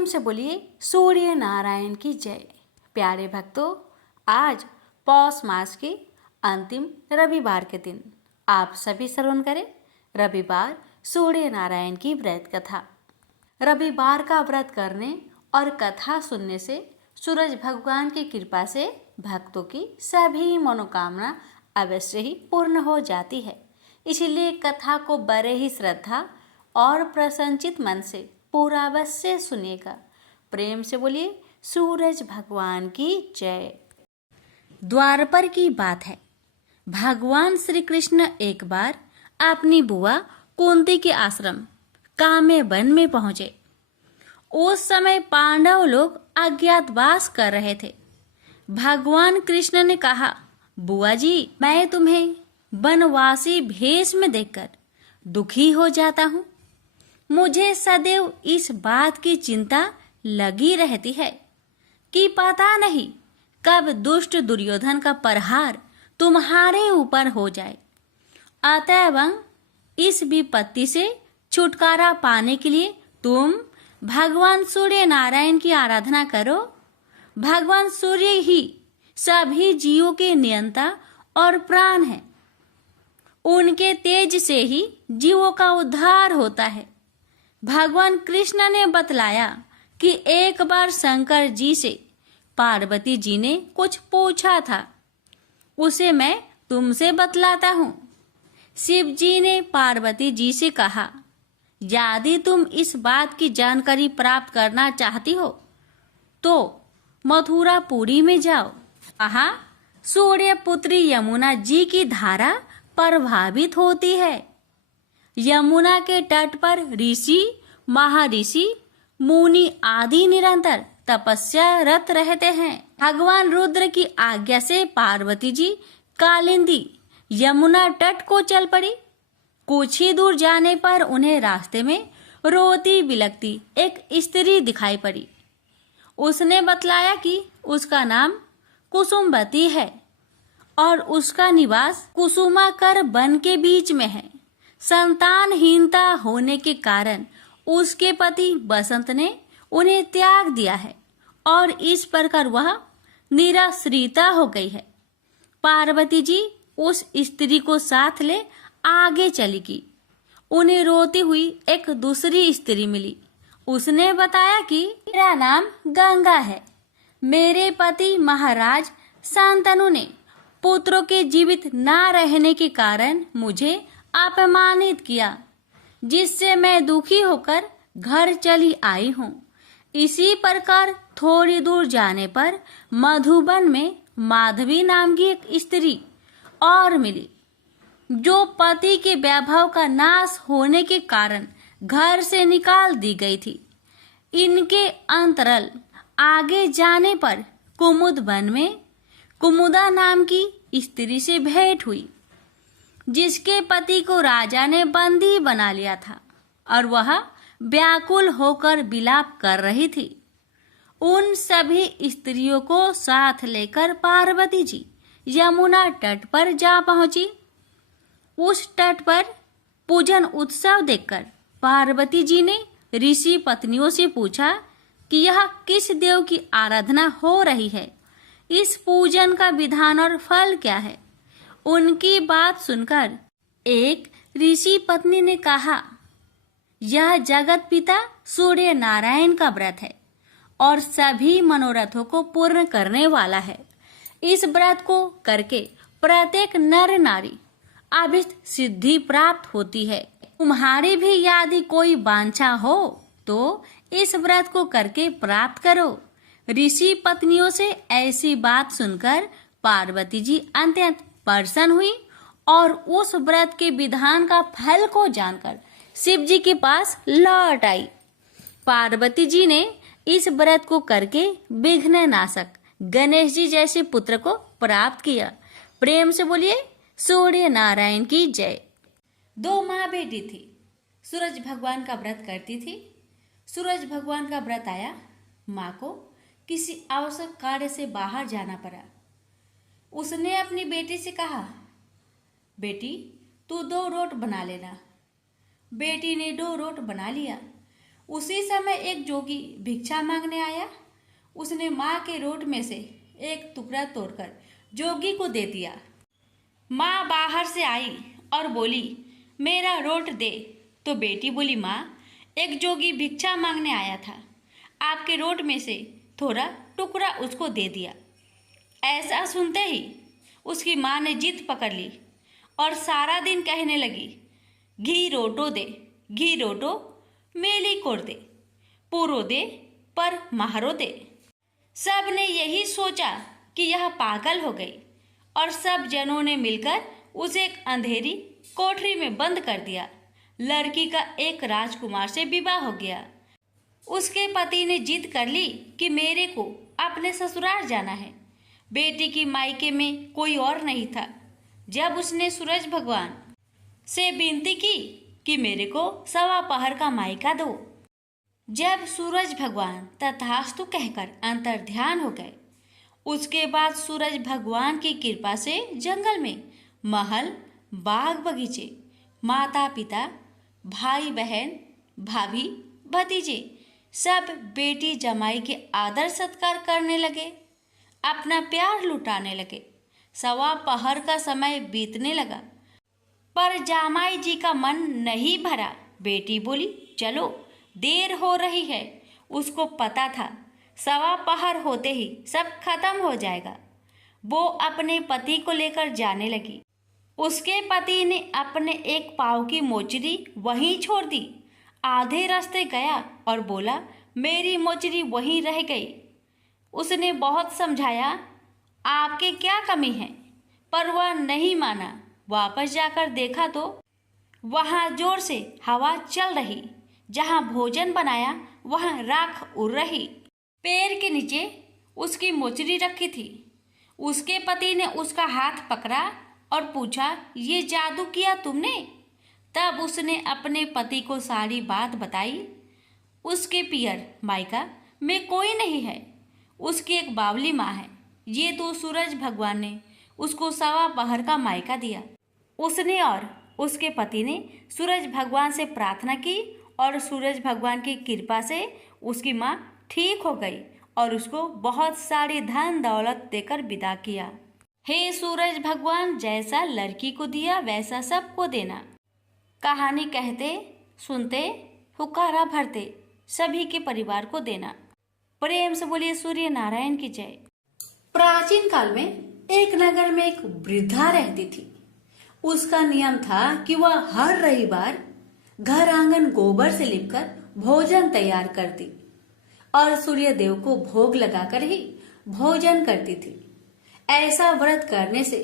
प्रेम से बोलिए सूर्य नारायण की जय। प्यारे भक्तों, आज पौष मास के अंतिम रविवार के दिन आप सभी श्रवण करें रविवार सूर्य नारायण की व्रत कथा। रविवार का व्रत करने और कथा सुनने से सूरज भगवान की कृपा से भक्तों की सभी मनोकामना अवश्य ही पूर्ण हो जाती है। इसीलिए कथा को बड़े ही श्रद्धा और प्रसन्नचित मन से पूरा अवश्य सुनिएगा। प्रेम से बोलिए सूरज भगवान की जय। द्वारपर की बात है। भगवान श्री कृष्ण एक बार अपनी बुआ कुंती के आश्रम काम्य वन में पहुंचे। उस समय पांडव लोग अज्ञातवास कर रहे थे। भगवान कृष्ण ने कहा, बुआ जी, मैं तुम्हें वनवासी भेष में देखकर दुखी हो जाता हूँ। मुझे सदैव इस बात की चिंता लगी रहती है कि पता नहीं कब दुष्ट दुर्योधन का प्रहार तुम्हारे ऊपर हो जाए। अतएव इस विपत्ति से छुटकारा पाने के लिए तुम भगवान सूर्य नारायण की आराधना करो। भगवान सूर्य ही सभी जीवों के नियंता और प्राण है। उनके तेज से ही जीवों का उद्धार होता है। भगवान कृष्ण ने बतलाया कि एक बार शंकर जी से पार्वती जी ने कुछ पूछा था, उसे मैं तुमसे बतलाता हूँ। शिव जी ने पार्वती जी से कहा, यदि तुम इस बात की जानकारी प्राप्त करना चाहती हो तो मथुरापुरी में जाओ। वहाँ सूर्य पुत्री यमुना जी की धारा प्रभावित होती है। यमुना के तट पर ऋषि, महर्षि, मुनि आदि निरंतर तपस्यारत रहते हैं। भगवान रुद्र की आज्ञा से पार्वती जी कालिंदी यमुना तट को चल पड़ी। कुछ ही दूर जाने पर उन्हें रास्ते में रोती बिलखती एक स्त्री दिखाई पड़ी। उसने बतलाया कि उसका नाम कुसुमवती है और उसका निवास कुसुमाकर वन के बीच में है। संतानहीनता होने के कारण उसके पति बसंत ने उन्हें त्याग दिया है और इस प्रकार वह निराश्रिता हो गई है। पार्वती जी उस स्त्री को साथ ले आगे चली गई। उन्हें रोती हुई एक दूसरी स्त्री मिली। उसने बताया कि मेरा नाम गंगा है। मेरे पति महाराज शांतनु ने पुत्रों के जीवित न रहने के कारण मुझे अपमानित किया, जिससे मैं दुखी होकर घर चली आई हूँ। इसी प्रकार थोड़ी दूर जाने पर मधुबन में माधवी नाम की एक स्त्री और मिली, जो पति के वैभव का नाश होने के कारण घर से निकाल दी गई थी। इनके अंतरल आगे जाने पर कुमुद वन में कुमुदा नाम की स्त्री से भेंट हुई, जिसके पति को राजा ने बंदी बना लिया था और वह व्याकुल होकर विलाप कर रही थी। उन सभी स्त्रियों को साथ लेकर पार्वती जी यमुना तट पर जा पहुंची। उस तट पर पूजन उत्सव देखकर पार्वती जी ने ऋषि पत्नियों से पूछा कि यह किस देव की आराधना हो रही है, इस पूजन का विधान और फल क्या है। उनकी बात सुनकर एक ऋषि पत्नी ने कहा, यह जगत पिता सूर्य नारायण का व्रत है और सभी मनोरथों को पूर्ण करने वाला है। इस व्रत को करके प्रत्येक नर नारी अभीष्ट सिद्धि प्राप्त होती है। तुम्हारी भी यदि कोई वांछा हो तो इस व्रत को करके प्राप्त करो। ऋषि पत्नियों से ऐसी बात सुनकर पार्वती जी अत्यंत प्रसन्न हुई और उस व्रत के विधान का फल को जानकर शिव जी के पास लौट आई। पार्वती जी ने इस व्रत को करके विघ्न नाशक गणेश जी जैसे पुत्र को प्राप्त किया। प्रेम से बोलिए सूर्य नारायण की जय। 2 माँ बेटी थी। सूरज भगवान का व्रत करती थी। सूरज भगवान का व्रत आया, माँ को किसी आवश्यक कार्य से बाहर जाना पड़ा। उसने अपनी बेटी से कहा, बेटी तू 2 रोट बना लेना। बेटी ने 2 रोट बना लिया। उसी समय एक जोगी भिक्षा मांगने आया। उसने माँ के रोट में से एक टुकड़ा तोड़कर जोगी को दे दिया। माँ बाहर से आई और बोली, मेरा रोट दे। तो बेटी बोली, माँ, एक जोगी भिक्षा मांगने आया था, आपके रोट में से थोड़ा टुकड़ा उसको दे दिया। ऐसा सुनते ही उसकी माँ ने जिद पकड़ ली और सारा दिन कहने लगी, घी रोटो दे, घी रोटो, मेली कोर दे, पूरो दे पर महारो दे। सब ने यही सोचा कि यह पागल हो गई और सब जनों ने मिलकर उसे एक अंधेरी कोठरी में बंद कर दिया। लड़की का एक राजकुमार से विवाह हो गया। उसके पति ने जिद कर ली कि मेरे को अपने ससुराल जाना है। बेटी की मायके में कोई और नहीं था। जब उसने सूरज भगवान से विनती की कि मेरे को 1.25 पहर का मायका दो, जब सूरज भगवान तथास्तु कहकर अंतर्ध्यान हो गए, उसके बाद सूरज भगवान की कृपा से जंगल में महल, बाग बगीचे, माता पिता, भाई बहन, भाभी भतीजे सब बेटी जमाई के आदर सत्कार करने लगे, अपना प्यार लुटाने लगे। 1.25 पहर का समय बीतने लगा, पर जामाई जी का मन नहीं भरा। बेटी बोली, चलो, देर हो रही है। उसको पता था 1.25 पहर होते ही सब खत्म हो जाएगा। वो अपने पति को लेकर जाने लगी। उसके पति ने अपने एक पाँव की मोचरी वहीं छोड़ दी। आधे रास्ते गया और बोला, मेरी मोचरी वहीं रह गई। उसने बहुत समझाया, आपके क्या कमी है, पर वह नहीं माना। वापस जाकर देखा तो वहाँ जोर से हवा चल रही। जहाँ भोजन बनाया वहाँ राख उड़ रही। पेड़ के नीचे उसकी मोचरी रखी थी। उसके पति ने उसका हाथ पकड़ा और पूछा, ये जादू किया तुमने? तब उसने अपने पति को सारी बात बताई। उसके पियर मायका में कोई नहीं है, उसकी एक बावली माँ है। ये तो सूरज भगवान ने उसको 1.25 पहर का मायका दिया। उसने और उसके पति ने सूरज भगवान से प्रार्थना की और सूरज भगवान की कृपा से उसकी माँ ठीक हो गई और उसको बहुत सारी धन दौलत देकर विदा किया। हे सूरज भगवान, जैसा लड़की को दिया वैसा सबको देना। कहानी कहते सुनते हुक्कारा भरते सभी के परिवार को देना। प्रेम से बोलिए सूर्य नारायण की जय। प्राचीन काल में एक नगर में एक वृद्धा रहती थी। उसका नियम था कि वह हर रविवार घर आंगन गोबर से लिपकर भोजन तैयार करती और सूर्य देव को भोग लगाकर ही भोजन करती थी। ऐसा व्रत करने से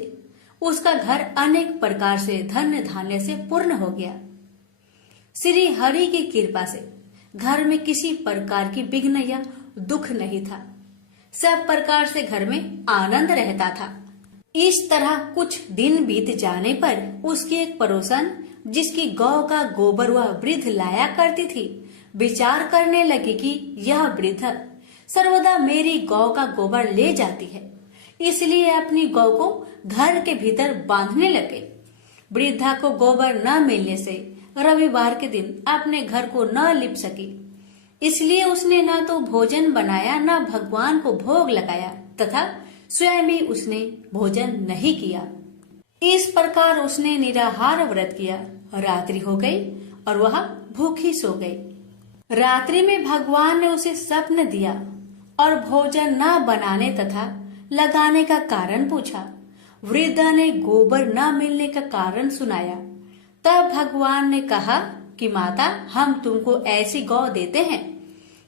उसका घर अनेक प्रकार से धन्य धान्य से पूर्ण हो गया। श्री हरि की कृपा से घर में किसी प्रकार की विघ्न या दुख नहीं था। सब प्रकार से घर में आनंद रहता था। इस तरह कुछ दिन बीत जाने पर उसकी एक पड़ोसन, जिसकी गौ का गोबर वह वृद्ध लाया करती थी, विचार करने लगी कि यह वृद्ध सर्वदा मेरी गौ का गोबर ले जाती है, इसलिए अपनी गौ को घर के भीतर बांधने लगे। वृद्धा को गोबर न मिलने से रविवार के दिन अपने घर को न लिप सकी, इसलिए उसने न तो भोजन बनाया न भगवान को भोग लगाया तथा स्वयं भी उसने भोजन नहीं किया। इस प्रकार उसने निराहार व्रत किया। रात्रि हो गई और वह भूखी सो गई। रात्रि में भगवान ने उसे स्वप्न दिया और भोजन न बनाने तथा लगाने का कारण पूछा। वृद्धा ने गोबर न मिलने का कारण सुनाया। तब भगवान ने कहा कि माता, हम तुमको ऐसी गौ देते हैं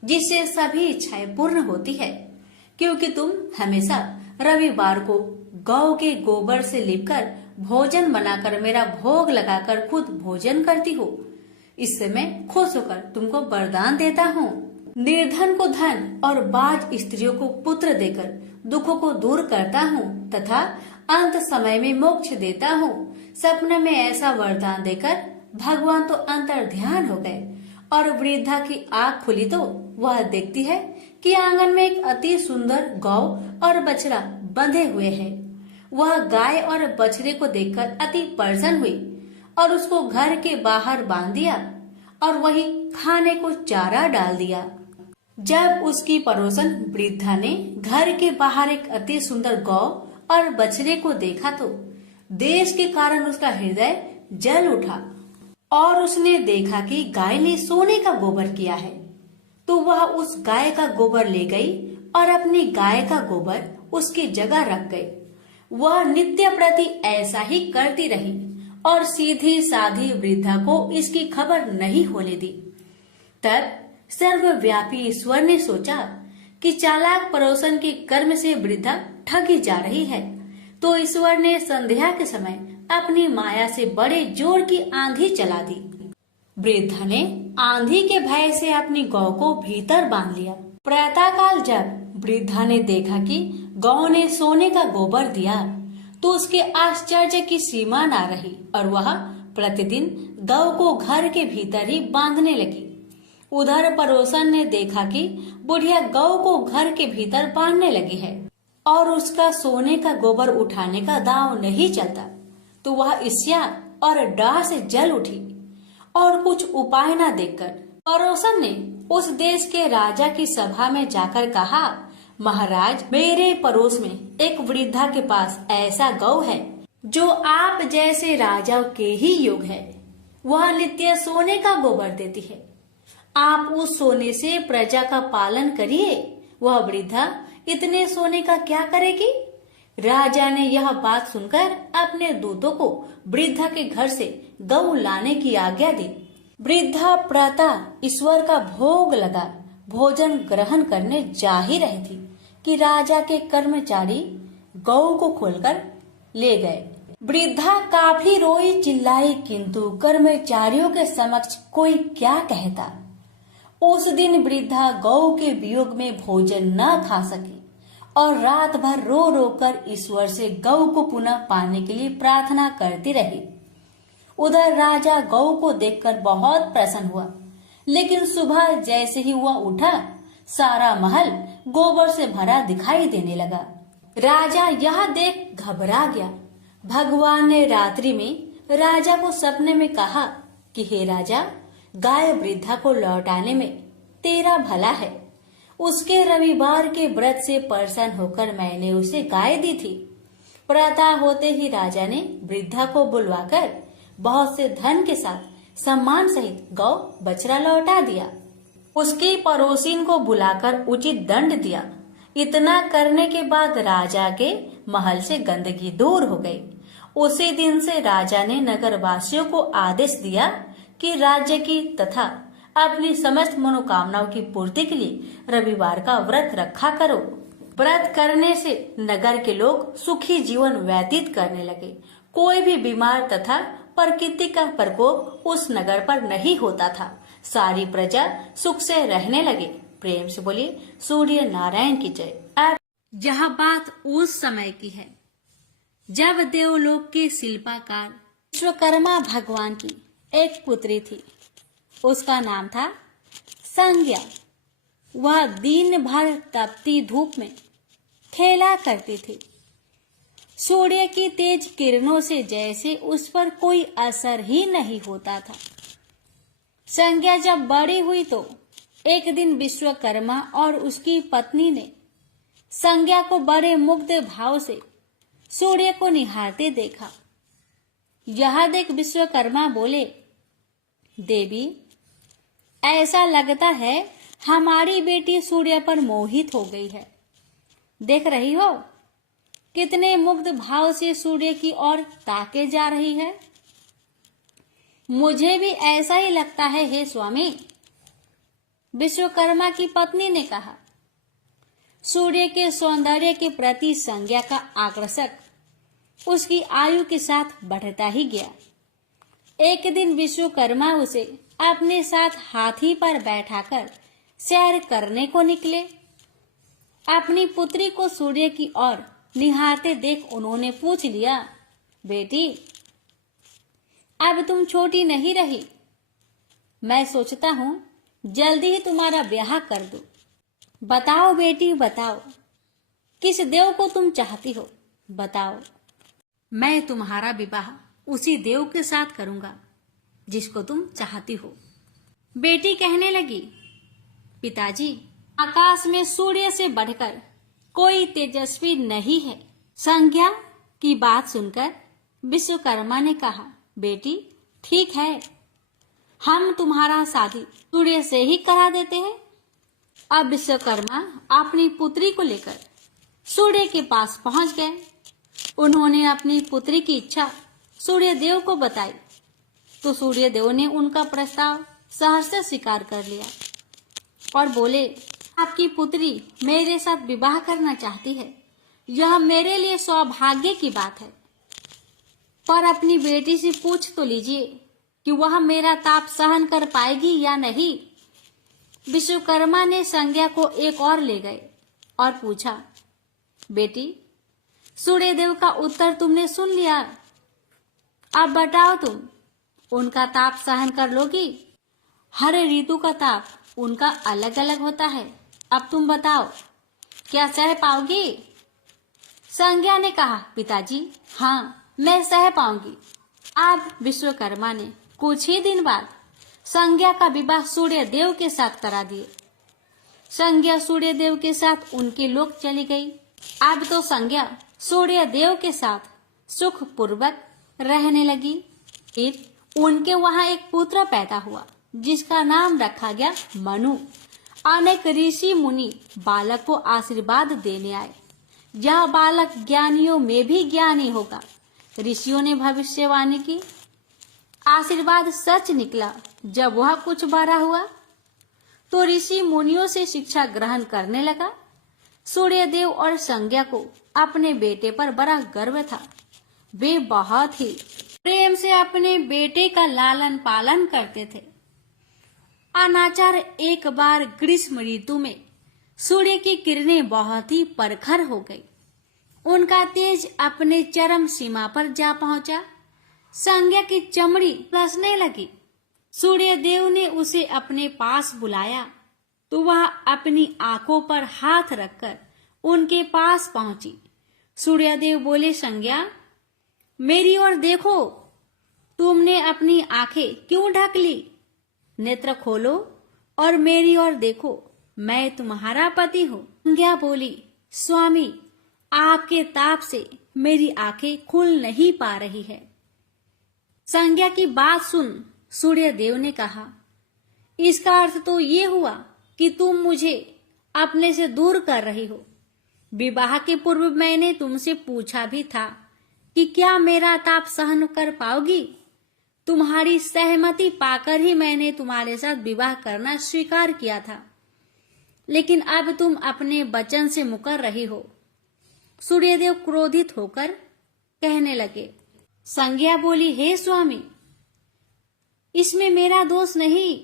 जिससे सभी इच्छाएं पूर्ण होती है, क्योंकि तुम हमेशा रविवार को गौ के गोबर से लिपकर भोजन बनाकर मेरा भोग लगाकर खुद भोजन करती हो। इससे मैं खुश होकर तुमको वरदान देता हूँ। निर्धन को धन और बाज स्त्रियों को पुत्र देकर दुखों को दूर करता हूँ तथा अंत समय में मोक्ष देता हूँ। सपने में ऐसा वरदान देकर भगवान तो अंतर्ध्यान हो गए और वृद्धा की आँख खुली तो वह देखती है कि आंगन में एक अति सुंदर गौ और बछड़ा बंधे हुए हैं। वह गाय और बछड़े को देखकर अति प्रसन्न हुई और उसको घर के बाहर बांध दिया और वहीं खाने को चारा डाल दिया। जब उसकी पड़ोसन वृद्धा ने घर के बाहर एक अति सुंदर गौ और बछड़े को देखा तो देश के कारण उसका हृदय जल उठा और उसने देखा कि गाय ने सोने का गोबर किया है, तो वह उस गाय का गोबर ले गई और अपनी गाय का गोबर उसकी जगह रख गई। वह नित्य प्रति ऐसा ही करती रही और सीधी साधी वृद्धा को इसकी खबर नहीं होने दी। तब सर्वव्यापी ईश्वर ने सोचा कि चालाक पड़ोसन के कर्म से वृद्धा ठगी जा रही है, तो ईश्वर ने संध्या के समय अपनी माया से बड़े जोर की आंधी चला दी। वृद्धा ने आंधी के भय से अपनी गौ को भीतर बांध लिया। प्रातःकाल जब वृद्धा ने देखा कि गौ ने सोने का गोबर दिया, तो उसके आश्चर्य की सीमा न रही और वह प्रतिदिन गौ को घर के भीतर ही बांधने लगी। उधर पड़ोसन ने देखा कि बुढ़िया गौ को घर के भीतर बांधने लगी है और उसका सोने का गोबर उठाने का दांव नहीं चलता, तो वह ईर्ष्या और डाह से जल उठी और कुछ उपाय न देखकर पड़ोसन ने उस देश के राजा की सभा में जाकर कहा, महाराज, मेरे पड़ोस में एक वृद्धा के पास ऐसा गौ है जो आप जैसे राजा के ही योग है। वह नित्य सोने का गोबर देती है। आप उस सोने से प्रजा का पालन करिए। वह वृद्धा इतने सोने का क्या करेगी? राजा ने यह बात सुनकर अपने दूतों को वृद्धा के घर से गौ लाने की आज्ञा दी। वृद्धा प्रातः ईश्वर का भोग लगा भोजन ग्रहण करने जा ही रही थी कि राजा के कर्मचारी गौ को खोलकर ले गए। वृद्धा काफी रोई चिल्लाई, किंतु कर्मचारियों के समक्ष कोई क्या कहता। उस दिन वृद्धा गौ के वियोग में भोजन न खा सकी और रात भर रो रो कर ईश्वर से गौ को पुनः पाने के लिए प्रार्थना करती रही। उधर राजा गौ को देखकर बहुत प्रसन्न हुआ, लेकिन सुबह जैसे ही वह उठा, सारा महल गोबर से भरा दिखाई देने लगा। राजा यह देख घबरा गया। भगवान ने रात्रि में राजा को सपने में कहा कि हे राजा, गाय वृद्धा को लौटाने में तेरा भला है। उसके रविवार के व्रत से प्रसन्न होकर मैंने उसे गाय दी थी। प्रातः होते ही राजा ने वृद्धा को बुलवाकर बहुत से धन के साथ सम्मान सहित गौ बछड़ा लौटा दिया। उसकी पड़ोसिन को बुलाकर उचित दंड दिया। इतना करने के बाद राजा के महल से गंदगी दूर हो गई। उसी दिन से राजा ने नगरवासियों को आदेश दिया कि राज्य की तथा अपनी समस्त मनोकामनाओं की पूर्ति के लिए रविवार का व्रत रखा करो। व्रत करने से नगर के लोग सुखी जीवन व्यतीत करने लगे। कोई भी बीमार तथा प्रकृति का प्रकोप उस नगर पर नहीं होता था। सारी प्रजा सुख से रहने लगे। प्रेम से बोलिए सूर्य नारायण की जय। अब यह बात उस समय की है जब देवलोक के शिल्पकार विश्वकर्मा भगवान की एक पुत्री थी। उसका नाम था संज्ञा। वह दिन भर तपती धूप में खेला करती थी। सूर्य की तेज किरणों से जैसे उस पर कोई असर ही नहीं होता था। संज्ञा जब बड़ी हुई तो एक दिन विश्वकर्मा और उसकी पत्नी ने संज्ञा को बड़े मुग्ध भाव से सूर्य को निहारते देखा। यह देख विश्वकर्मा बोले, देवी, ऐसा लगता है हमारी बेटी सूर्य पर मोहित हो गई है। देख रही हो कितने मुग्ध भाव से सूर्य की ओर ताके जा रही है। मुझे भी ऐसा ही लगता है हे स्वामी। विश्वकर्मा की पत्नी ने कहा। सूर्य के सौंदर्य के प्रति संज्ञा का आकर्षक उसकी आयु के साथ बढ़ता ही गया। एक दिन विश्वकर्मा उसे अपने साथ हाथी पर बैठाकर सैर करने को निकले। अपनी पुत्री को सूर्य की ओर निहारते देख उन्होंने पूछ लिया, बेटी, अब तुम छोटी नहीं रही। मैं सोचता हूं जल्दी ही तुम्हारा ब्याह कर दूं। बताओ बेटी, बताओ, किस देव को तुम चाहती हो? बताओ, मैं तुम्हारा विवाह उसी देव के साथ करूंगा जिसको तुम चाहती हो। बेटी कहने लगी, पिताजी, आकाश में सूर्य से बढ़कर कोई तेजस्वी नहीं है। संज्ञा की बात सुनकर विश्वकर्मा ने कहा, बेटी ठीक है, हम तुम्हारा शादी सूर्य से ही करा देते हैं। अब विश्वकर्मा अपनी पुत्री को लेकर सूर्य के पास पहुंच गए। उन्होंने अपनी पुत्री की इच्छा सूर्य देव को बताई तो सूर्य देव ने उनका प्रस्ताव सहर्ष स्वीकार कर लिया और बोले, आपकी पुत्री मेरे साथ विवाह करना चाहती है, यह मेरे लिए सौभाग्य की बात है, पर अपनी बेटी से पूछ तो लीजिए कि वह मेरा ताप सहन कर पाएगी या नहीं। विश्वकर्मा ने संज्ञा को एक और ले गए और पूछा, बेटी, सूर्य देव का उत्तर तुमने सुन लिया, अब बताओ तुम उनका ताप सहन कर लोगी? हर ऋतु का ताप उनका अलग अलग होता है, अब तुम बताओ क्या सह पाओगी? संज्ञा ने कहा, पिताजी हाँ, मैं सह पाऊंगी। अब विश्वकर्मा ने कुछ ही दिन बाद संज्ञा का विवाह सूर्य देव के साथ करा दिए। संज्ञा सूर्य देव के साथ उनके लोक चली गई। अब तो संज्ञा सूर्य देव के साथ सुख पूर्वक रहने लगी। फिर उनके वहां एक पुत्र पैदा हुआ जिसका नाम रखा गया मनु। अनेक ऋषि मुनि बालक को आशीर्वाद देने आए, यह बालक ज्ञानियों में भी ज्ञानी होगा। ऋषियों ने भविष्यवाणी की, आशीर्वाद सच निकला। जब वह कुछ बड़ा हुआ तो ऋषि मुनियों से शिक्षा ग्रहण करने लगा। सूर्यदेव और संज्ञा को अपने बेटे पर बड़ा गर्व था। वे बहुत ही प्रेम से अपने बेटे का लालन पालन करते थे। अनाचार एक बार ग्रीष्म ऋतु में सूर्य की किरणें बहुत ही प्रखर हो गई। उनका तेज अपने चरम सीमा पर जा पहुंचा। संज्ञा की चमड़ी रसने लगी। सूर्य देव ने उसे अपने पास बुलाया तो वह अपनी आंखों पर हाथ रखकर उनके पास पहुंची। सूर्यदेव बोले, संज्ञा मेरी ओर देखो, तुमने अपनी आंखें क्यों ढक ली? नेत्र खोलो और मेरी ओर देखो, मैं तुम्हारा पति हूँ। संज्ञा बोली, स्वामी आपके ताप से मेरी आंखें खुल नहीं पा रही है। संज्ञा की बात सुन सूर्य देव ने कहा, इसका अर्थ तो ये हुआ कि तुम मुझे अपने से दूर कर रही हो। विवाह के पूर्व मैंने तुमसे पूछा भी था कि क्या मेरा ताप सहन कर पाओगी। तुम्हारी सहमति पाकर ही मैंने तुम्हारे साथ विवाह करना स्वीकार किया था, लेकिन अब तुम अपने वचन से मुकर रही हो। सूर्यदेव क्रोधित होकर कहने लगे। संज्ञा बोली, हे स्वामी, इसमें मेरा दोष नहीं,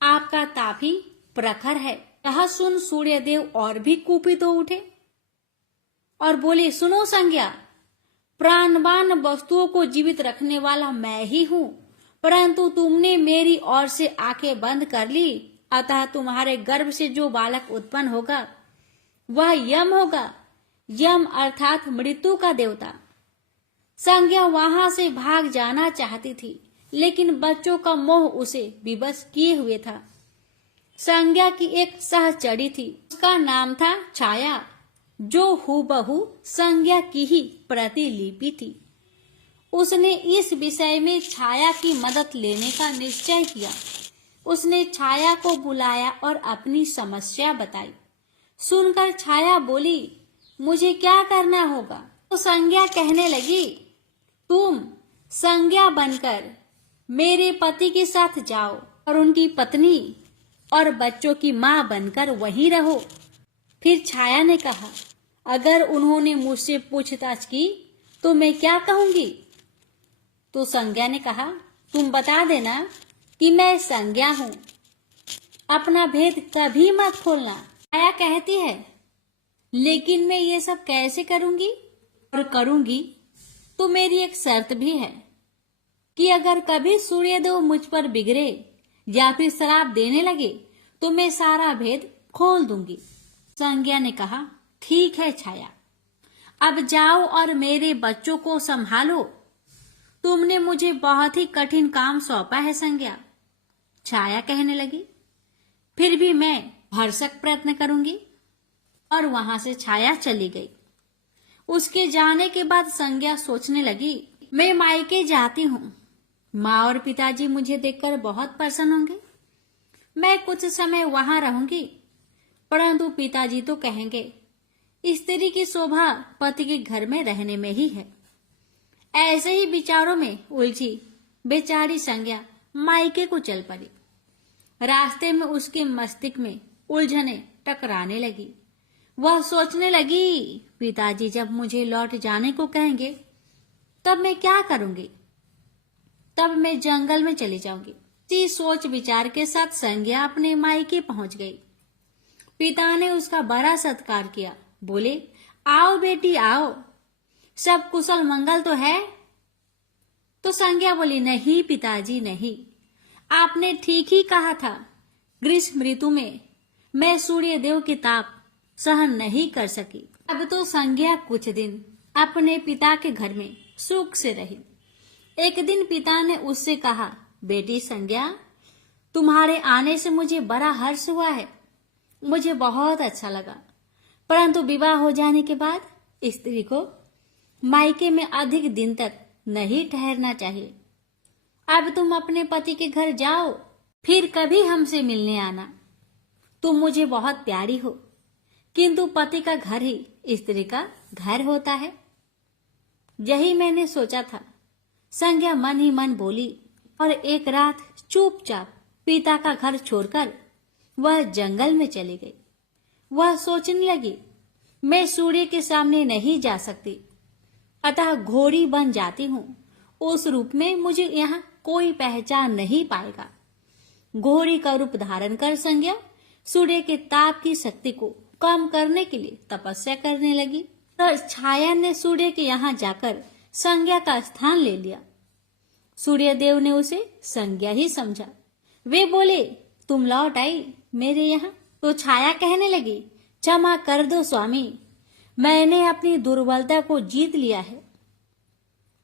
आपका ताप ही प्रखर है। यह सुन सूर्यदेव और भी कुपित हो उठे और बोले, सुनो संज्ञा, प्राणवान वस्तुओं को जीवित रखने वाला मैं ही हूँ, परंतु तुमने मेरी ओर से आंखें बंद कर ली, अतः तुम्हारे गर्भ से जो बालक उत्पन्न होगा वह यम होगा। यम अर्थात मृत्यु का देवता। संज्ञा वहां से भाग जाना चाहती थी, लेकिन बच्चों का मोह उसे विवश किए हुए था। संज्ञा की एक सहचरी थी, उसका नाम था छाया, जो हूबहू संज्ञा की ही प्रतिलिपि थी। उसने इस विषय में छाया की मदद लेने का निश्चय किया। उसने छाया को बुलाया और अपनी समस्या बताई। सुनकर छाया बोली, मुझे क्या करना होगा? तो संज्ञा कहने लगी, तुम संज्ञा बनकर मेरे पति के साथ जाओ और उनकी पत्नी और बच्चों की मां बनकर वहीं रहो। फिर छाया ने कहा, अगर उन्होंने मुझसे पूछताछ की तो मैं क्या कहूंगी? तो संज्ञा ने कहा, तुम बता देना कि मैं संज्ञा हूं, अपना भेद कभी मत खोलना। छाया कहती है, लेकिन मैं ये सब कैसे करूंगी? और करूंगी तो मेरी एक शर्त भी है कि अगर कभी सूर्यदेव मुझ पर बिगड़े या फिर श्राप देने लगे तो मैं सारा भेद खोल दूंगी। संज्ञा ने कहा, ठीक है छाया, अब जाओ और मेरे बच्चों को संभालो। तुमने मुझे बहुत ही कठिन काम सौंपा है संज्ञा। छाया कहने लगी। फिर भी मैं भरसक प्रयत्न करूंगी। और वहां से छाया चली गई। उसके जाने के बाद संज्ञा सोचने लगी, मैं मायके जाती हूँ, माँ और पिताजी मुझे देखकर बहुत प्रसन्न होंगे। मैं कुछ समय वहां रहूंगी, परंतु पिताजी तो कहेंगे स्त्री की शोभा पति के घर में रहने में ही है। ऐसे ही विचारों में उलझी बेचारी संज्ञा मायके को चल पड़ी। रास्ते में उसके मस्तिष्क में उलझने टकराने लगी। वह सोचने लगी, पिताजी जब मुझे लौट जाने को कहेंगे तब मैं क्या करूंगी? तब मैं जंगल में चली जाऊंगी। इसी सोच विचार के साथ संज्ञा अपने मायके पहुंच गई। पिता ने उसका बड़ा सत्कार किया। बोले, आओ बेटी आओ, सब कुशल मंगल तो है? तो संज्ञा बोली, नहीं पिताजी नहीं, आपने ठीक ही कहा था। ग्रीष्म ऋतु में मैं सूर्य देव की ताप सहन नहीं कर सकी। अब तो संज्ञा कुछ दिन अपने पिता के घर में सुख से रही। एक दिन पिता ने उससे कहा, बेटी संज्ञा, तुम्हारे आने से मुझे बड़ा हर्ष हुआ है, मुझे बहुत अच्छा लगा। परंतु विवाह हो जाने के बाद स्त्री को मायके में अधिक दिन तक नहीं ठहरना चाहिए। अब तुम अपने पति के घर जाओ, फिर कभी हमसे मिलने आना। तुम मुझे बहुत प्यारी हो, किंतु पति का घर ही स्त्री का घर होता है। यही मैंने सोचा था, संज्ञा मन ही मन बोली। और एक रात चुपचाप पिता का घर छोड़कर वह जंगल में चली गई। वह सोचने लगी, मैं सूर्य के सामने नहीं जा सकती, अतः घोड़ी बन जाती हूँ। उस रूप में मुझे यहाँ कोई पहचान नहीं पाएगा। घोड़ी का रूप धारण कर संज्ञा सूर्य के ताप की शक्ति को कम करने के लिए तपस्या करने लगी। तो छाया ने सूर्य के यहाँ जाकर संज्ञा का स्थान ले लिया। सूर्य देव ने उसे संज्ञा ही समझा। वे बोले, तुम लौट आई मेरे यहाँ? तो छाया कहने लगी, क्षमा कर दो स्वामी, मैंने अपनी दुर्बलता को जीत लिया है।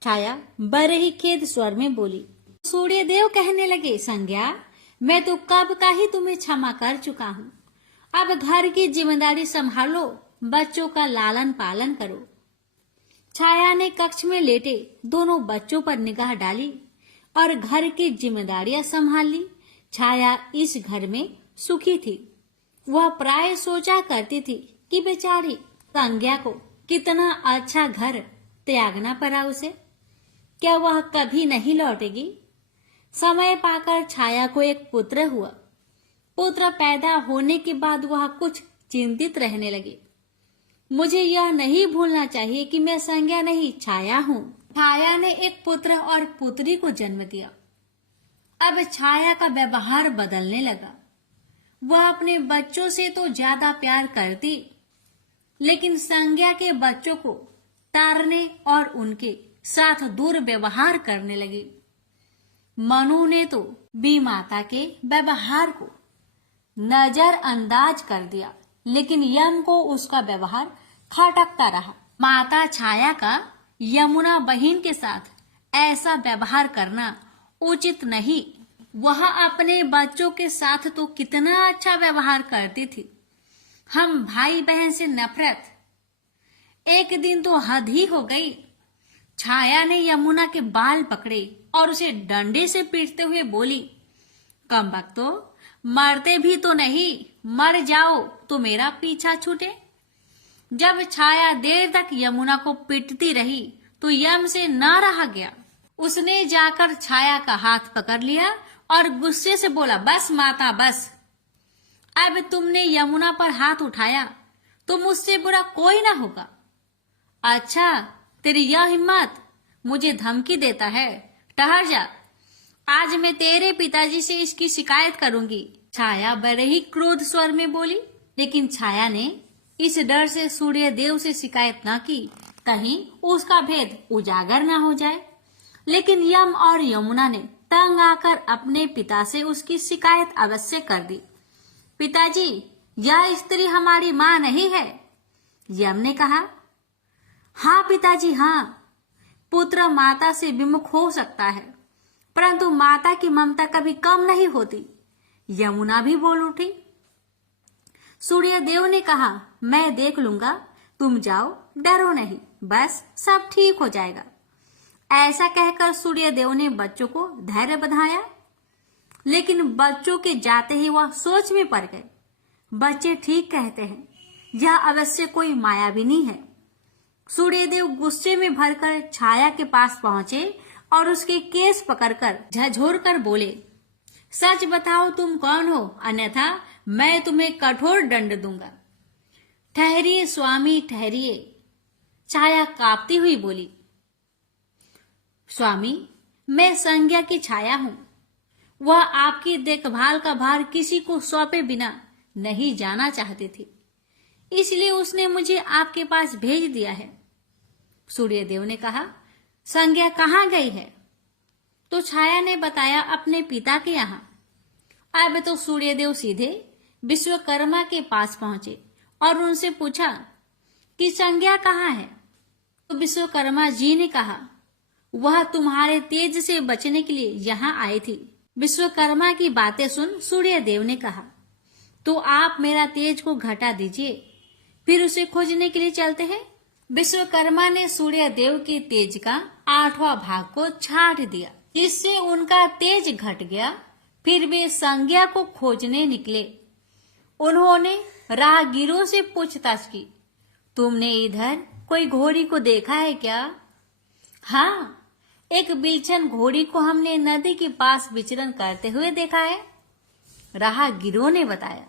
छाया बड़े ही खेद स्वर में बोली। सूर्य देव कहने लगे, संज्ञा, मैं तो कब का ही तुम्हें क्षमा कर चुका हूँ। अब घर की जिम्मेदारी संभालो, बच्चों का लालन पालन करो। छाया ने कक्ष में लेटे दोनों बच्चों पर निगाह डाली और घर की जिम्मेदारियां संभाल ली। छाया इस घर में सुखी थी। वह प्राय सोचा करती थी कि बेचारी संज्ञा को कितना अच्छा घर त्यागना पड़ा उसे। क्या वह कभी नहीं लौटेगी? समय पाकर छाया को एक पुत्र हुआ। पुत्र पैदा होने के बाद वह कुछ चिंतित रहने लगी। मुझे यह नहीं भूलना चाहिए कि मैं संज्ञा नहीं, छाया हूँ। छाया ने एक पुत्र और पुत्री को जन्म दिया। अब छाया का व्यवहार बदलने लगा। वह अपने बच्चों से तो ज्यादा प्यार करती, लेकिन संज्ञा के बच्चों को तारने और उनके साथ दुर्व्यवहार करने लगी। मनु ने तो बी माता के व्यवहार को नजरअंदाज कर दिया, लेकिन यम को उसका व्यवहार खटकता रहा। माता छाया का यमुना बहन के साथ ऐसा व्यवहार करना उचित नहीं। वह अपने बच्चों के साथ तो कितना अच्छा व्यवहार करती थी। हम भाई बहन से नफरत, एक दिन तो हद ही हो गई। छाया ने यमुना के बाल पकड़े और उसे डंडे से पीटते हुए बोली, कमबख्तो, मरते भी तो नहीं, मर जाओ तो मेरा पीछा छूटे। जब छाया देर तक यमुना को पीटती रही तो यम से न रहा गया। उसने जाकर छाया का हाथ पकड़ लिया और गुस्से से बोला, बस माता बस, अब तुमने यमुना पर हाथ उठाया तो मुझसे बुरा कोई ना होगा। अच्छा, तेरी यह हिम्मत, मुझे धमकी देता है? ठहर जा, आज मैं तेरे पिताजी से इसकी शिकायत करूंगी। छाया बड़े ही क्रोध स्वर में बोली, लेकिन छाया ने इस डर से सूर्य देव से शिकायत न की, कहीं उसका भेद उजागर न हो जाए। लेकिन यम और यमुना ने तंग आकर अपने पिता से उसकी शिकायत अवश्य कर दी। पिताजी, यह स्त्री हमारी माँ नहीं है। यम ने कहा, हाँ पिताजी हाँ, पुत्र माता से विमुख हो सकता है, परंतु माता की ममता कभी कम नहीं होती। यमुना भी बोल उठी। सूर्यदेव ने कहा, मैं देख लूंगा, तुम जाओ, डरो नहीं, बस सब ठीक हो जाएगा। ऐसा कहकर सूर्यदेव ने बच्चों को धैर्य बंधाया, लेकिन बच्चों के जाते ही वह सोच में पड़ गए। बच्चे ठीक कहते हैं, यह अवश्य कोई मायाविनी है। सूर्यदेव गुस्से में भरकर छाया के पास पहुंचे और उसके केस पकड़कर झकझोरकर बोले, सच बताओ तुम कौन हो, अन्यथा मैं तुम्हें कठोर दंड दूंगा। ठहरिए स्वामी, ठहरिए, छाया कांपती हुई बोली। स्वामी, मैं संज्ञा की छाया हूं। वह आपकी देखभाल का भार किसी को सौंपे बिना नहीं जाना चाहती थी, इसलिए उसने मुझे आपके पास भेज दिया है। सूर्यदेव ने कहा, संज्ञा कहाँ गई है? तो छाया ने बताया, अपने पिता के यहाँ। अब तो सूर्यदेव सीधे विश्वकर्मा के पास पहुंचे और उनसे पूछा कि संज्ञा कहाँ है? तो विश्वकर्मा जी ने कहा, वह तुम्हारे तेज से बचने के लिए यहाँ आई थी। विश्वकर्मा की बातें सुन सूर्यदेव ने कहा, तो आप मेरा तेज को घटा दीजिए, फिर उसे खोजने के लिए चलते हैं। विश्वकर्मा ने सूर्यदेव के तेज का 8वां भाग को छाट दिया, जिससे उनका तेज घट गया। फिर वे संज्ञा को खोजने निकले। उन्होंने राहगीरों से पूछताछ की, तुमने इधर कोई घोड़ी को देखा है क्या? हाँ, एक बिलछन घोड़ी को हमने नदी के पास विचरण करते हुए देखा है, राहगीरों ने बताया।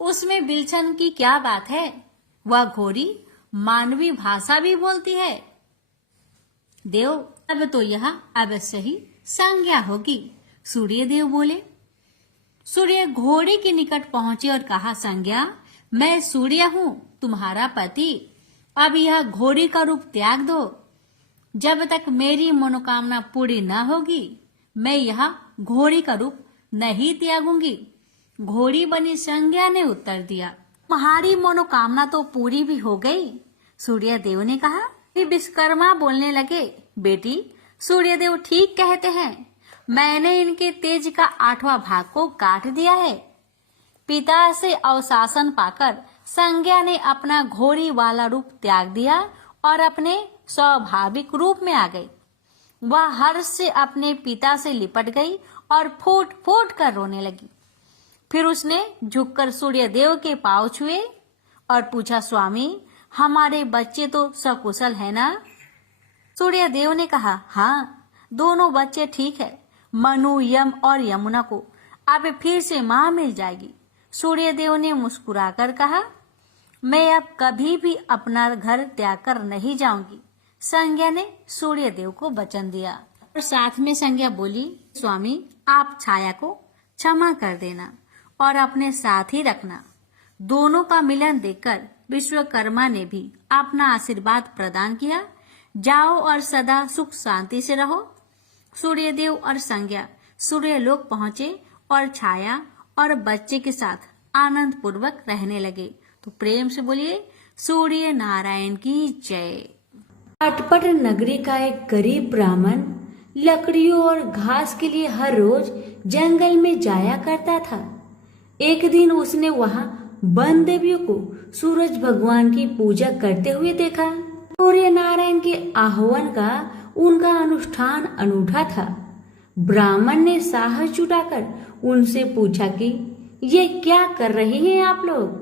उसमें बिलछन की क्या बात है? वह घोड़ी मानवी भाषा भी बोलती है। देव, अब तो यह अवश्य ही संज्ञा होगी, सूर्यदेव बोले। सूर्य घोड़ी के निकट पहुंचे और कहा, संज्ञा, मैं सूर्य हूं, तुम्हारा पति। अब यह घोड़ी का रूप त्याग दो। जब तक मेरी मनोकामना पूरी न होगी, मैं यह घोड़ी का रूप नहीं त्यागूंगी। घोड़ी बनी संज्ञा ने उत्तर दिया, तुम्हारी मनोकामना तो पूरी भी हो गई। सूर्यदेव ने कहा। फिर विश्वकर्मा बोलने लगे, बेटी, सूर्यदेव ठीक कहते हैं, मैंने इनके तेज का 8वां भाग को काट दिया है। पिता से अवशासन पाकर संज्ञा ने अपना घोड़ी वाला रूप त्याग दिया और अपने स्वाभाविक रूप में आ गई। वह हर्ष से अपने पिता से लिपट गई और फूट फूट कर रोने लगी। फिर उसने झुककर सूर्यदेव के पांव छुए और पूछा, स्वामी, हमारे बच्चे तो सकुशल है ना? सूर्यदेव ने कहा, हाँ, दोनों बच्चे ठीक है। मनु, यम और यमुना को अब फिर से माँ मिल जाएगी। सूर्यदेव ने मुस्कुराकर कहा, मैं अब कभी भी अपना घर त्याग कर नहीं जाऊंगी। संज्ञा ने सूर्यदेव को वचन दिया और साथ में संज्ञा बोली, स्वामी, आप छाया को क्षमा कर देना और अपने साथ ही रखना। दोनों का मिलन देखकर विश्वकर्मा ने भी अपना आशीर्वाद प्रदान किया। जाओ और सदा सुख शांति से रहो। सूर्यदेव और संज्ञा सूर्यलोक पहुंचे और छाया और बच्चे के साथ आनंद पूर्वक रहने लगे। तो प्रेम से बोलिए, सूर्य नारायण की जय। अटपट नगरी का एक गरीब ब्राह्मण लकड़ियों और घास के लिए हर रोज जंगल में जाया करता था। एक दिन उसने वहां वन देवियों को सूरज भगवान की पूजा करते हुए देखा। सूर्य नारायण के आह्वान का उनका अनुष्ठान अनूठा था। ब्राह्मण ने साहस जुटाकर उनसे पूछा कि ये क्या कर रहे हैं आप लोग?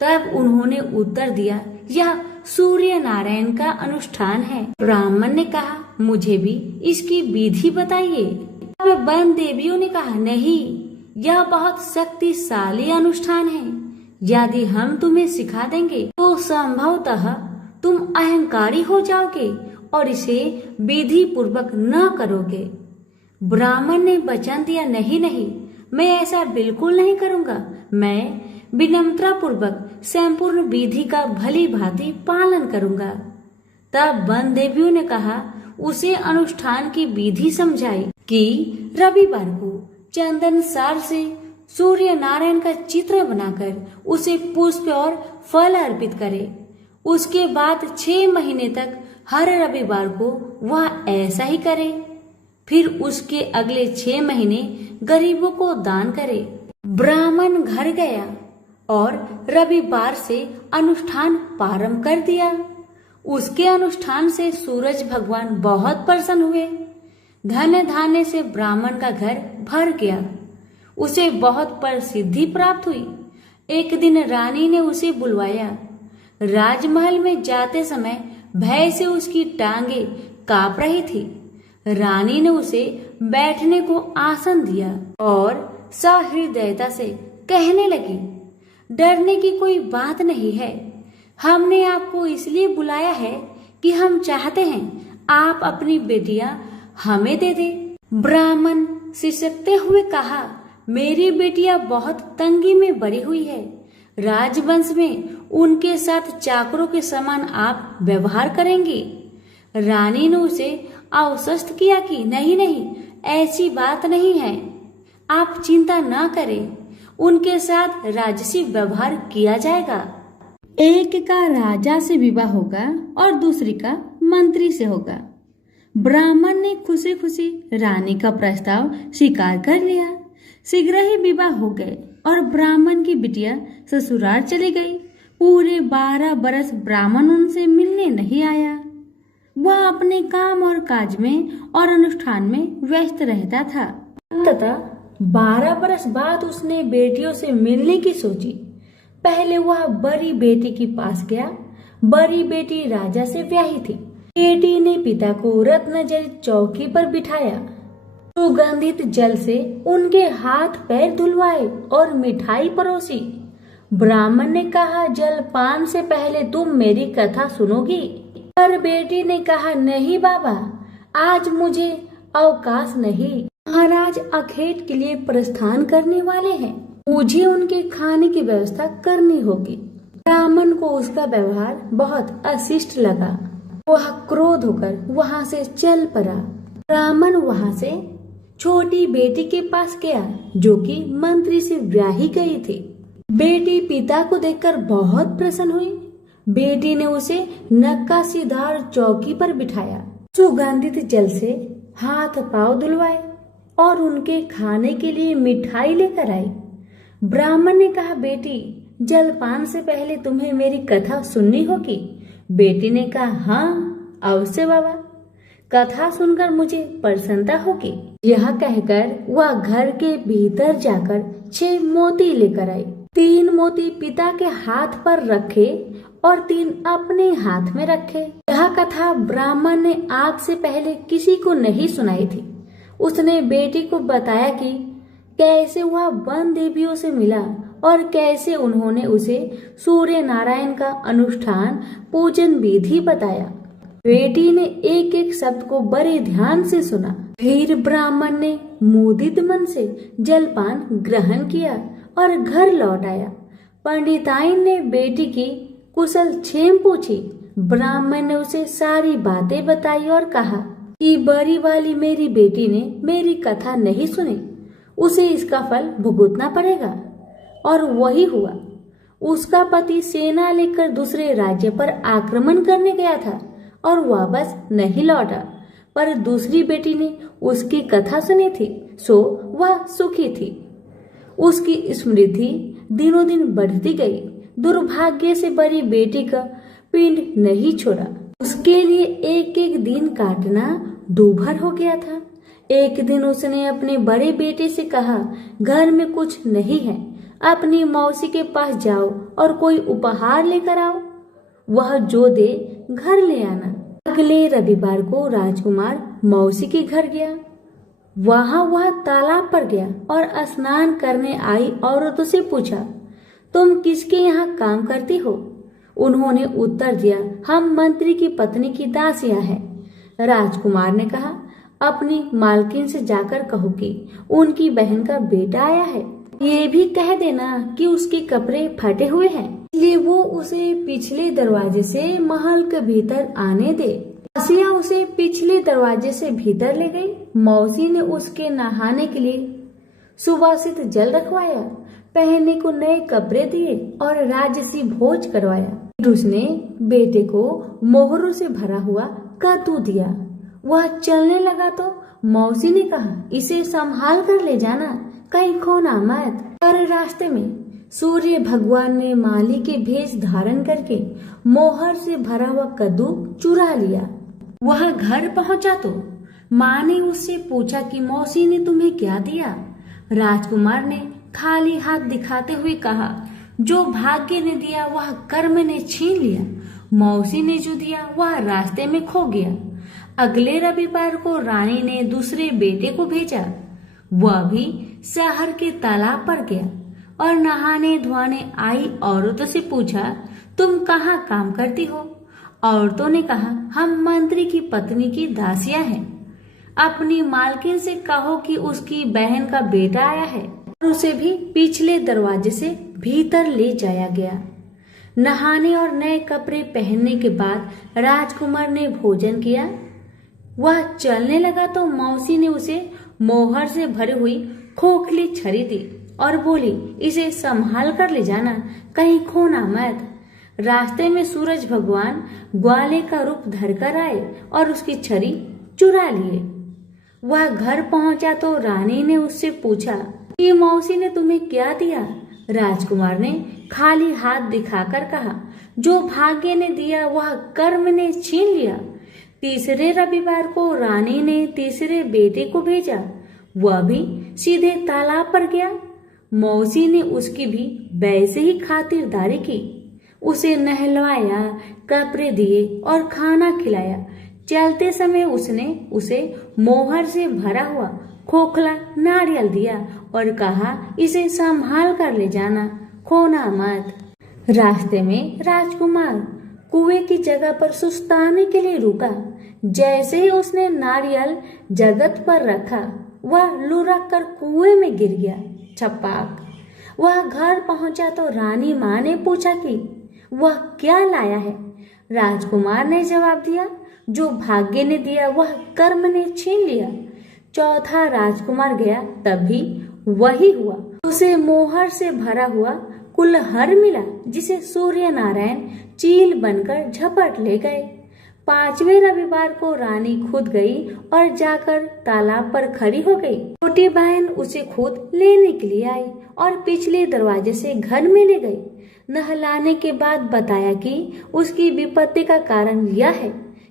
तब उन्होंने उत्तर दिया, यह सूर्य नारायण का अनुष्ठान है। ब्राह्मण ने कहा, मुझे भी इसकी विधि बताइए। तब वन देवियों ने कहा, नहीं, यह बहुत शक्तिशाली अनुष्ठान है। यदि हम तुम्हें सिखा देंगे तो संभवतः तुम अहंकारी हो जाओगे और इसे विधि पूर्वक न करोगे। ब्राह्मण ने वचन दिया, नहीं नहीं, मैं ऐसा बिल्कुल नहीं करूंगा। मैं विनम्रता पूर्वक संपूर्ण विधि का भली भांति पालन करूंगा। तब वन देवियों ने कहा, उसे अनुष्ठान की विधि समझाई कि रविवार को चंदन सार से सूर्य नारायण का चित्र बनाकर उसे पुष्प और फल अर्पित करे। उसके बाद 6 महीने तक हर रविवार को वह ऐसा ही करे। फिर उसके अगले 6 महीने गरीबों को दान करे। ब्राह्मण घर गया और रविवार से अनुष्ठान प्रारंभ कर दिया। उसके अनुष्ठान से सूरज भगवान बहुत प्रसन्न हुए। धन धान्य से ब्राह्मण का घर भर गया। उसे बहुत प्रसिद्धि प्राप्त हुई। एक दिन रानी ने उसे बुलवाया। राजमहल में जाते समय भय से उसकी टांगे कांप रही थी। रानी ने उसे बैठने को आसन दिया और सहृदयता से कहने लगी, डरने की कोई बात नहीं है। हमने आपको इसलिए बुलाया है कि हम चाहते हैं आप अपनी बेटियां हमें दे दे। ब्राह्मण सिसकते हुए कहा, मेरी बेटियां बहुत तंगी में बड़ी हुई है। राजवंश में उनके साथ चाकरों के समान आप व्यवहार करेंगी। रानी ने उसे आश्वस्त किया कि नहीं नहीं, ऐसी बात नहीं है, आप चिंता न करें, उनके साथ राजसी व्यवहार किया जाएगा। एक का राजा से विवाह होगा और दूसरी का मंत्री से होगा। ब्राह्मण ने खुशी खुशी रानी का प्रस्ताव स्वीकार कर लिया। शीघ्र ही विवाह हो गए और ब्राह्मण की बिटिया ससुराल चली गई। पूरे 12 बरस ब्राह्मण उनसे मिलने नहीं आया। वह अपने काम और काज में और अनुष्ठान में व्यस्त रहता था। तथा 12 बरस बाद उसने बेटियों से मिलने की सोची। पहले वह बड़ी बेटी के पास गया। बड़ी बेटी राजा से ब्याही थी। बेटी ने पिता को रत्न जड़ित चौकी पर बिठाया। सुगंधित जल से उनके हाथ पैर धुलवाए और मिठाई परोसी। ब्राह्मण ने कहा, जलपान से पहले तुम मेरी कथा सुनोगी? पर बेटी ने कहा, नहीं बाबा, आज मुझे अवकाश नहीं। महाराज अखेट के लिए प्रस्थान करने वाले हैं। मुझे उनके खाने की व्यवस्था करनी होगी। ब्राह्मण को उसका व्यवहार बहुत अशिष्ट लगा। वह क्रोध होकर वहां से चल पड़ा। ब्राह्मण वहां से छोटी बेटी के पास गया जो कि मंत्री से ब्याही गई थी। बेटी पिता को देखकर बहुत प्रसन्न हुई। बेटी ने उसे नक्काशीदार चौकी पर बिठाया। सुगंधित जल से हाथ पांव धुलवाए और उनके खाने के लिए मिठाई लेकर आई। ब्राह्मण ने कहा, बेटी, जलपान से पहले तुम्हें मेरी कथा सुननी होगी। बेटी ने कहा, हाँ अवश्य बाबा, कथा सुनकर मुझे प्रसन्नता होगी। यह कहकर वह घर के भीतर जाकर 6 मोती लेकर आई। 3 मोती पिता के हाथ पर रखे और 3 अपने हाथ में रखे। यह कथा ब्राह्मण ने आज से पहले किसी को नहीं सुनाई थी। उसने बेटी को बताया कि कैसे वह वन देवियों से मिला और कैसे उन्होंने उसे सूर्य नारायण का अनुष्ठान पूजन विधि बताया। बेटी ने एक एक शब्द को बड़े ध्यान से सुना। फिर ब्राह्मण ने मुदित मन से जलपान ग्रहण किया और घर लौट आया। पंडिताइन ने बेटी की कुशल क्षेम पूछी। ब्राह्मण ने उसे सारी बातें बताई और कहा कि बड़ी वाली मेरी बेटी ने मेरी कथा नहीं सुनी, उसे इसका फल भुगतना पड़ेगा। और वही हुआ। उसका पति सेना लेकर दूसरे राज्य पर आक्रमण करने गया था और वापस नहीं लौटा, पर दूसरी बेटी ने उसकी कथा सुनी थी, सो वह सुखी थी। उसकी समृद्धि दिनों दिन बढ़ती गई। दुर्भाग्य से बड़ी बेटी का पिंड नहीं छोड़ा। उसके लिए एक एक दिन काटना दूभर हो गया था। एक दिन उसने अपने बड़े बेटे से कहा, घर में कुछ नहीं है, अपनी मौसी के पास जाओ और कोई उपहार लेकर आओ। वह जो दे घर ले आना। अगले रविवार को राजकुमार मौसी के घर गया। वहां वह तालाब पर गया और स्नान करने आई औरतों से पूछा, तुम किसके यहाँ काम करती हो? उन्होंने उत्तर दिया, हम मंत्री की पत्नी की दासियां हैं। राजकुमार ने कहा, अपनी मालकिन से जाकर कहो कि उनकी बहन का बेटा आया है। ये भी कह देना कि उसके कपड़े फटे हुए हैं, इसलिए वो उसे पिछले दरवाजे से महल के भीतर आने दे। दासियां उसे पिछले दरवाजे से भीतर ले गई। मौसी ने उसके नहाने के लिए सुवासित जल रखवाया, पहनने को नए कपड़े दिए और राजसी भोज करवाया। फिर उसने बेटे को मोहरों से भरा हुआ कद्दू दिया। वह चलने लगा तो मौसी ने कहा, इसे संभाल कर ले जाना, कहीं खोना मत। पर रास्ते में सूर्य भगवान ने माली के भेष धारण करके मोहर से भरा हुआ कद्दू चुरा लिया। वह घर पहुंचा तो माँ ने उससे पूछा कि मौसी ने तुम्हें क्या दिया। राजकुमार ने खाली हाथ दिखाते हुए कहा, जो भाग्य ने दिया वह कर्म ने छीन लिया, मौसी ने जो दिया वह रास्ते में खो गया। अगले रविवार को रानी ने दूसरे बेटे को भेजा। वह भी शहर के तालाब पर गया और नहाने धोने आई औरतों से पूछा, तुम कहाँ काम करती हो? औरतों ने कहा, हम मंत्री की पत्नी की दासियां हैं। अपनी मालकिन से कहो कि उसकी बहन का बेटा आया है। और उसे भी पिछले दरवाजे से भीतर ले जाया गया। नहाने और नए कपड़े पहनने के बाद राजकुमार ने भोजन किया। वह चलने लगा तो मौसी ने उसे मोहर से भरी हुई खोखली छड़ी दी और बोली, इसे संभाल कर ले जाना, कहीं खोना मत। रास्ते में सूरज भगवान ग्वाले का रूप धरकर आए और उसकी छड़ी चुरा लिए। वह घर पहुंचा तो रानी ने उससे पूछा कि मौसी ने तुम्हें क्या दिया? राजकुमार ने खाली हाथ दिखाकर कहा, जो भाग्य ने दिया वह कर्म ने छीन लिया। तीसरे रविवार को रानी ने तीसरे बेटे को भेजा। वह भी सीधे तालाब पर गया। मौसी ने उसकी भी वैसे ही खातिरदारी की। उसे नहलवाया, कपड़े दिए और खाना खिलाया। चलते समय उसने उसे मोहर से भरा हुआ खोखला नारियल दिया और कहा, इसे संभाल कर ले जाना, खोना मत। रास्ते में राजकुमार कुएं की जगह पर सुस्ताने के लिए रुका। जैसे ही उसने नारियल जगत पर रखा, वह लुढ़क कर कुएं में गिर गया। छपाक। वह घर पहुंचा तो रानी माँ ने पूछा कि वह क्या लाया है। राजकुमार ने जवाब दिया, जो भाग्य ने दिया वह कर्म ने छीन लिया। चौथा राजकुमार गया, तभी वही हुआ। उसे मोहर से भरा हुआ कुल्हड़ मिला, जिसे सूर्य नारायण चील बनकर झपट ले गए। पांचवें रविवार को रानी खुद गई और जाकर तालाब पर खड़ी हो गई। छोटी बहन उसे खुद लेने के लिए आई और पिछले दरवाजे से घर में ले गई। नहलाने के बाद बताया कि उसकी विपत्ति का कारण यह है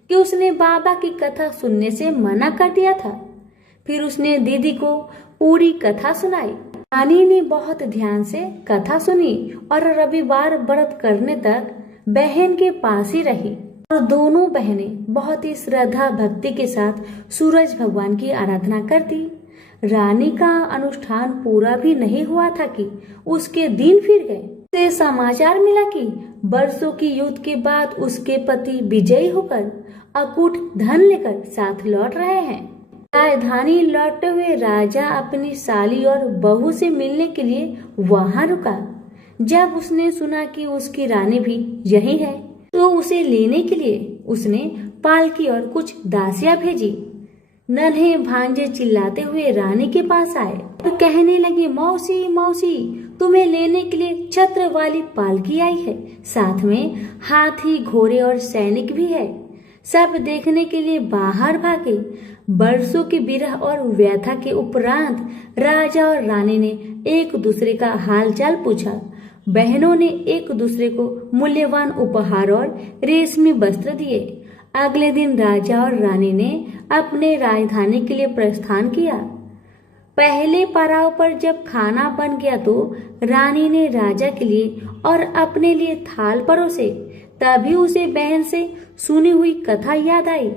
कि उसने बाबा की कथा सुनने से मना कर दिया था। फिर उसने दीदी को पूरी कथा सुनाई। रानी ने बहुत ध्यान से कथा सुनी और रविवार व्रत करने तक बहन के पास ही रही। और दोनों बहनें बहुत ही श्रद्धा भक्ति के साथ सूरज भगवान की आराधना करती। रानी का अनुष्ठान पूरा भी नहीं हुआ था कि उसके दिन फिर गए। से समाचार मिला कि वर्षों की युद्ध के बाद उसके पति विजयी होकर अकूट धन लेकर साथ लौट रहे हैं। राजधानी लौटते हुए राजा अपनी साली और बहू से मिलने के लिए वहां रुका। जब उसने सुना कि उसकी रानी भी यही है, तो उसे लेने के लिए उसने पालकी और कुछ दासियां भेजी। नन्हे भांजे चिल्लाते हुए रानी के पास आए और कहने लगे, मौसी मौसी, तुम्हें लेने के लिए छत्र वाली पालकी आई है, साथ में हाथी, घोड़े और सैनिक भी है। सब देखने के लिए बाहर भागे। बरसों की विरह और व्यथा के उपरांत राजा और रानी ने एक दूसरे का हालचाल पूछा। बहनों ने एक दूसरे को मूल्यवान उपहार और रेशमी वस्त्र दिए। अगले दिन राजा और रानी ने अपने राजधानी के लिए प्रस्थान किया। पहले पड़ाव पर जब खाना बन गया तो रानी ने राजा के लिए और अपने लिए थाल परोसे। तभी उसे बहन से सुनी हुई कथा याद आई।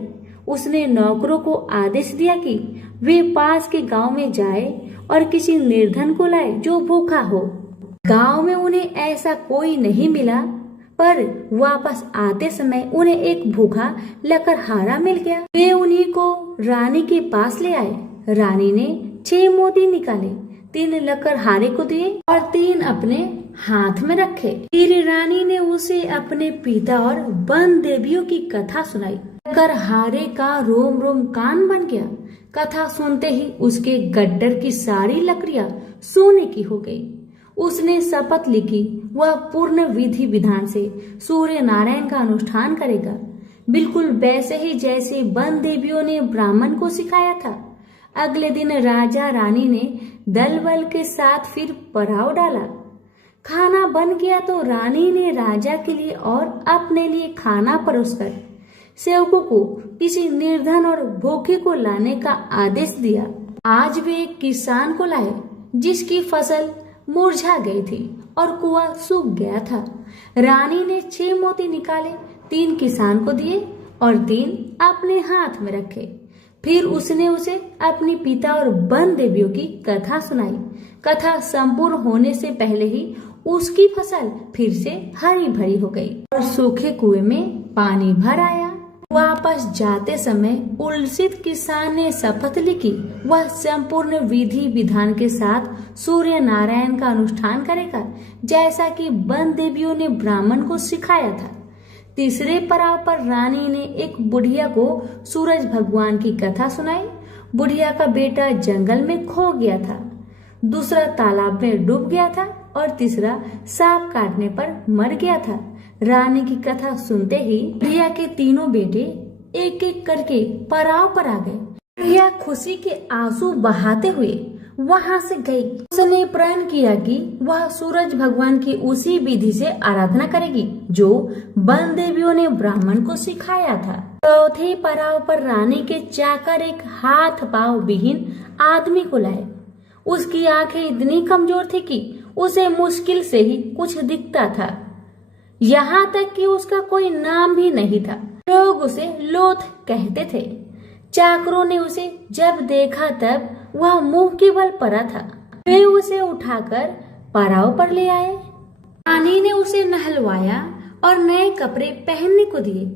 उसने नौकरों को आदेश दिया कि वे पास के गांव में जाए और किसी निर्धन को लाए जो भूखा हो। गांव में उन्हें ऐसा कोई नहीं मिला, पर वापस आते समय उन्हें एक भूखा लकड़हारा मिल गया। वे उन्हीं को रानी के पास ले आए। रानी ने 6 मोती निकाले, 3 लकड़हारे को दिए और 3 अपने हाथ में रखे। फिर रानी ने उसे अपने पिता और वन देवियों की कथा सुनाई। लकड़हारे का रोम रोम कान बन गया। कथा सुनते ही उसके गड्ढर की सारी लकड़ियां सोने की हो गई। उसने शपथ ली कि वह पूर्ण विधि विधान से सूर्य नारायण का अनुष्ठान करेगा, बिल्कुल वैसे ही जैसे वन देवियों ने ब्राह्मण को सिखाया था। अगले दिन राजा रानी ने दल बल के साथ फिर पड़ाव डाला। खाना बन गया तो रानी ने राजा के लिए और अपने लिए खाना परोसकर सेवकों को किसी निर्धन और भूखे को लाने का आदेश दिया। आज वे एक किसान को लाए जिसकी फसल मुरझा गई थी और कुआं सूख गया था। रानी ने 6 मोती निकाले, 3 किसान को दिए और 3 अपने हाथ में रखे। फिर उसने उसे अपने पिता और वन देवियों की कथा सुनाई। कथा संपूर्ण होने से पहले ही उसकी फसल फिर से हरी भरी हो गई और सूखे कुएं में पानी भर आया। वापस जाते समय उल्सित किसान ने शपथ ली कि वह संपूर्ण विधि विधान के साथ सूर्य नारायण का अनुष्ठान करेगा, जैसा कि वन देवियों ने ब्राह्मण को सिखाया था। तीसरे पड़ाव पर रानी ने एक बुढ़िया को सूरज भगवान की कथा सुनाई। बुढ़िया का बेटा जंगल में खो गया था, दूसरा तालाब में डूब गया था और तीसरा सांप काटने पर मर गया था। रानी की कथा सुनते ही बुढ़िया के तीनों बेटे एक एक करके पड़ाव पर आ गए। बुढ़िया खुशी के आंसू बहाते हुए वहां से गई। उसने प्रण किया कि वह सूरज भगवान की उसी विधि से आराधना करेगी जो वन देवियों ने ब्राह्मण को सिखाया था। चौथे पड़ाव पर रानी के चाकर एक हाथ पांव विहीन आदमी को लाए। उसकी आंखें इतनी कमजोर थी कि उसे मुश्किल से ही कुछ दिखता था, यहाँ तक कि उसका कोई नाम भी नहीं था। लोग उसे लोथ कहते थे। चाकरों ने उसे जब देखा तब वह मुंह के बल पड़ा था। वे उसे उठाकर पड़ाव पर ले आए। रानी ने उसे नहलवाया और नए कपड़े पहनने को दिए।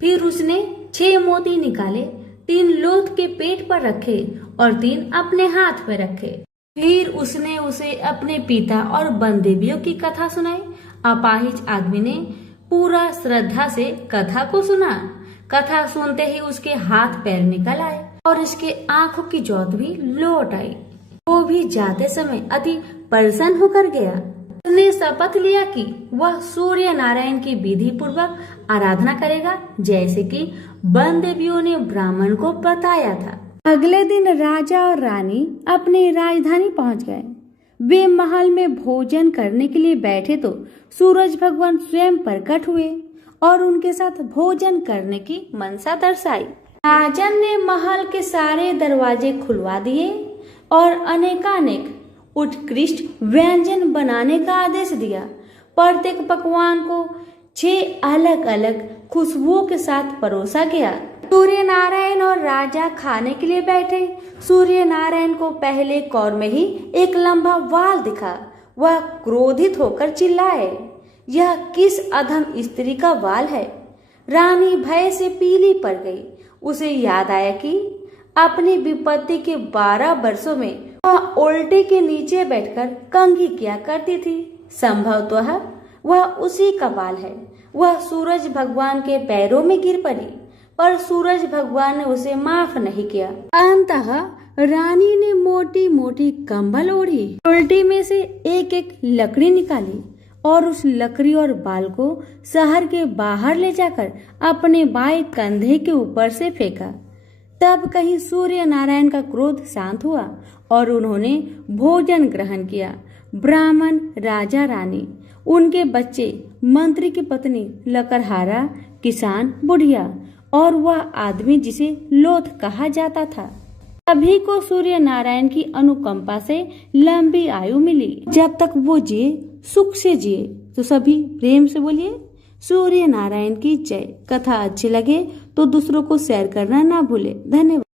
फिर उसने 6 मोती निकाले, 3 लोथ के पेट पर रखे और 3 अपने हाथ में रखे। फिर उसने उसे अपने पिता और वन देवियों की कथा सुनाई। अपाहिज आदमी ने पूरा श्रद्धा से कथा को सुना। कथा सुनते ही उसके हाथ पैर निकल आए और इसके आंखों की ज्योत भी लौट आई। वो भी जाते समय अति प्रसन्न होकर गया। उसने शपथ लिया कि वह सूर्य नारायण की विधि पूर्वक आराधना करेगा, जैसे कि वन देवियों ने ब्राह्मण को बताया था। अगले दिन राजा और रानी अपनी राजधानी पहुंच गए। वे महल में भोजन करने के लिए बैठे तो सूरज भगवान स्वयं प्रकट हुए और उनके साथ भोजन करने की मनसा दर्शाई। राजन ने महल के सारे दरवाजे खुलवा दिए और अनेकानेक उत्कृष्ट व्यंजन बनाने का आदेश दिया। प्रत्येक पकवान को 6 अलग अलग खुशबुओं के साथ परोसा गया। सूर्य नारायण और राजा खाने के लिए बैठे। सूर्य नारायण को पहले कौर में ही एक लंबा वाल दिखा। वह क्रोधित होकर चिल्लाए, यह किस अधम स्त्री का वाल है? रानी भय से पीली पड़ गई। उसे याद आया कि अपनी विपत्ति के 12 वर्षों में वह उल्टे के नीचे बैठकर कंघी किया करती थी। संभवतः वह उसी का बाल है। वह सूरज भगवान के पैरों में गिर पड़ी, पर सूरज भगवान ने उसे माफ नहीं किया। अंततः रानी ने मोटी मोटी कंबल ओढ़ी, उल्टी में से एक एक लकड़ी निकाली और उस लकड़ी और बाल को शहर के बाहर ले जाकर अपने बाएं कंधे के ऊपर से फेंका। तब कहीं सूर्य नारायण का क्रोध शांत हुआ और उन्होंने भोजन ग्रहण किया। ब्राह्मण, राजा, रानी, उनके बच्चे, मंत्री की पत्नी, लकड़हारा, किसान, बुढ़िया और वह आदमी जिसे लोथ कहा जाता था, सभी को सूर्य नारायण की अनुकंपा से लंबी आयु मिली। जब तक वो जिए सुख से जिए। तो सभी प्रेम से बोलिए सूर्य नारायण की जय। कथा अच्छी लगे तो दूसरों को शेयर करना ना भूले। धन्यवाद।